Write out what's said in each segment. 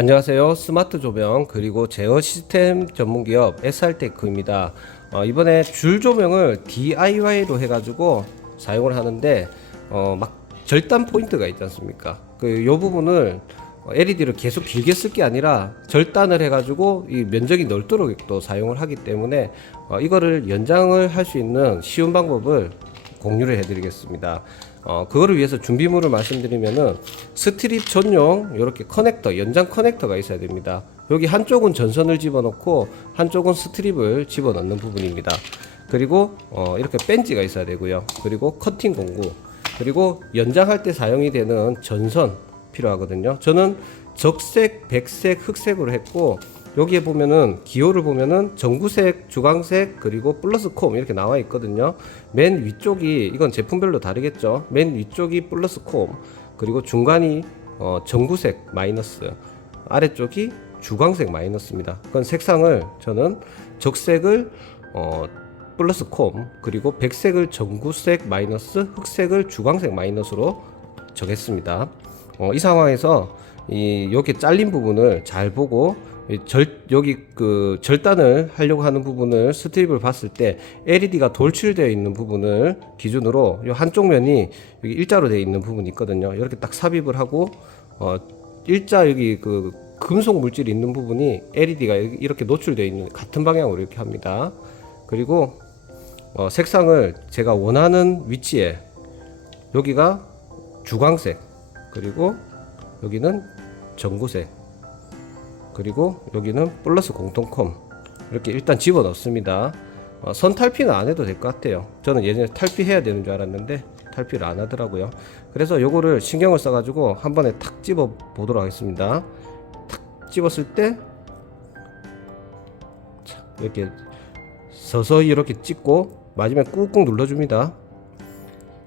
안녕하세요. 스마트 조명 그리고 제어 시스템 전문 기업 SR테크입니다. 어, 이번에 줄 조명을 DIY로 해가지고 사용을 하는데 어, 막 절단 포인트가 있지 않습니까? 그 요 부분을 LED를 계속 길게 쓸 게 아니라 절단을 해가지고 이 면적이 넓도록 또 사용을 하기 때문에 어, 이거를 연장을 할 수 있는 쉬운 방법을 공유를 해드리겠습니다. 어, 그거를 위해서 준비물을 말씀드리면은 스트립 전용 이렇게 커넥터, 연장 커넥터가 있어야 됩니다. 여기 한쪽은 전선을 집어넣고 한쪽은 스트립을 집어넣는 부분입니다. 그리고 어, 이렇게 벤치가 있어야 되고요. 그리고 커팅 공구, 그리고 연장할 때 사용이 되는 전선 필요하거든요. 저는 적색, 백색, 흑색으로 했고 여기에 보면은 기호를 보면은 전구색, 주광색 그리고 플러스 콤 이렇게 나와 있거든요. 맨 위쪽이 이건 제품별로 다르겠죠. 맨 위쪽이 플러스 콤 그리고 중간이 어, 전구색 마이너스 아래쪽이 주광색 마이너스입니다. 그건 색상을 저는 적색을 어, 플러스 콤 그리고 백색을 전구색 마이너스 흑색을 주광색 마이너스로 정했습니다. 어, 이 상황에서 이 여기 잘린 부분을 잘 보고 이 절, 여기 그 절단을 하려고 하는 부분을 스트립을 봤을 때 LED가 돌출되어 있는 부분을 기준으로 이 한쪽 면이 여기 일자로 되어 있는 부분이 있거든요. 이렇게 딱 삽입을 하고 어, 일자 여기 그 금속 물질이 있는 부분이 LED가 이렇게 노출되어 있는 같은 방향으로 이렇게 합니다. 그리고 어, 색상을 제가 원하는 위치에 여기가 주광색 그리고 여기는 전구색 그리고 여기는 플러스 공통컴 이렇게 일단 집어 넣습니다. 어, 선 탈피는 안 해도 될 것 같아요. 저는 예전에 탈피해야 되는 줄 알았는데 탈피를 안 하더라고요. 그래서 요거를 신경을 써 가지고 한 번에 탁 집어 보도록 하겠습니다. 탁 집었을 때 자, 이렇게 서서히 이렇게 찍고 마지막에 꾹꾹 눌러줍니다.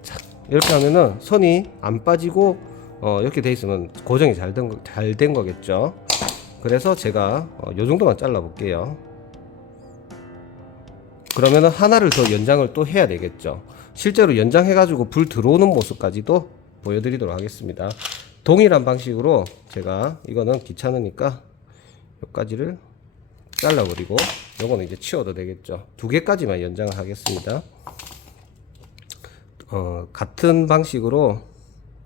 자, 이렇게 하면은 선이 안 빠지고 어, 이렇게 돼 있으면 고정이 잘 된 거겠죠. 그래서 제가 어, 요 정도만 잘라 볼게요. 그러면은 하나를 더 연장을 또 해야 되겠죠. 실제로 연장해 가지고 불 들어오는 모습까지도 보여드리도록 하겠습니다. 동일한 방식으로 제가 이거는 귀찮으니까 여기까지를 잘라버리고 요거는 이제 치워도 되겠죠. 두 개까지만 연장을 하겠습니다. 어, 같은 방식으로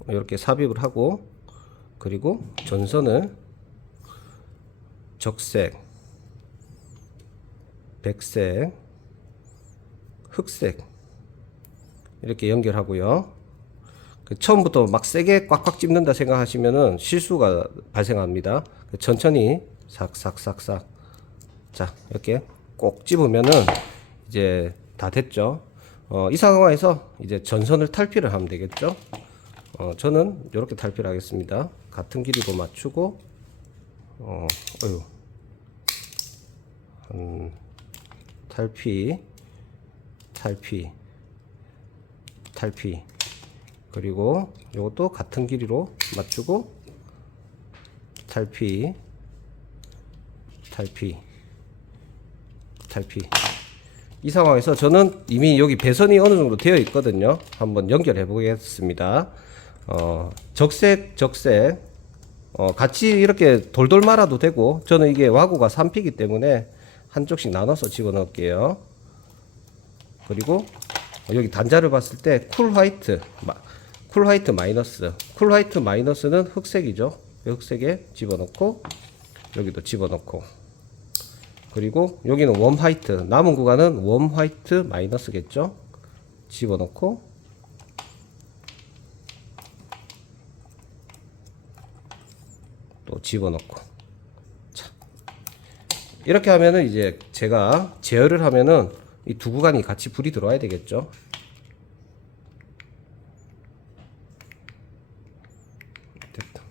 이렇게 삽입을 하고 그리고 전선을 적색, 백색, 흑색 이렇게 연결하고요. 그 처음부터 막 세게 꽉꽉 찝는다 생각하시면은 실수가 발생합니다. 그 천천히 싹싹싹싹 자 이렇게 꼭 집으면은 이제 다 됐죠. 어, 이 상황에서 이제 전선을 탈피를 하면 되겠죠. 어, 저는 이렇게 탈피를 하겠습니다. 같은 길이로 맞추고, 어, 어휴, 음, 탈피, 탈피, 탈피, 그리고 이것도 같은 길이로 맞추고, 탈피, 탈피, 탈피. 이 상황에서 저는 이미 여기 배선이 어느 정도 되어 있거든요. 한번 연결해 보겠습니다. 어, 적색, 적색. 어, 같이 이렇게 돌돌 말아도 되고, 저는 이게 와구가 3피기 때문에 한쪽씩 나눠서 집어 넣을게요. 그리고 여기 단자를 봤을 때 쿨 화이트, 마, 쿨 화이트 마이너스. 쿨 화이트 마이너스는 흑색이죠. 흑색에 집어 넣고, 여기도 집어 넣고. 그리고 여기는 웜 화이트 남은 구간은 웜 화이트 마이너스겠죠 집어넣고 또 집어넣고. 자 이렇게 하면은 이제 제가 제어를 하면은 이 두 구간이 같이 불이 들어와야 되겠죠? 됐다.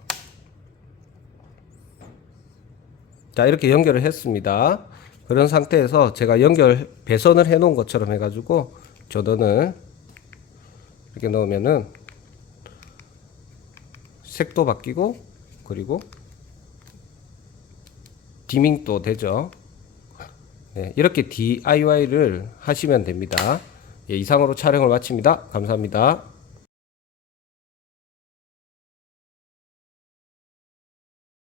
자 이렇게 연결을 했습니다. 그런 상태에서 제가 연결 배선을 해 놓은 것처럼 해 가지고 조던을 이렇게 넣으면은 색도 바뀌고 그리고 디밍도 되죠. 네, 이렇게 DIY를 하시면 됩니다. 예, 이상으로 촬영을 마칩니다. 감사합니다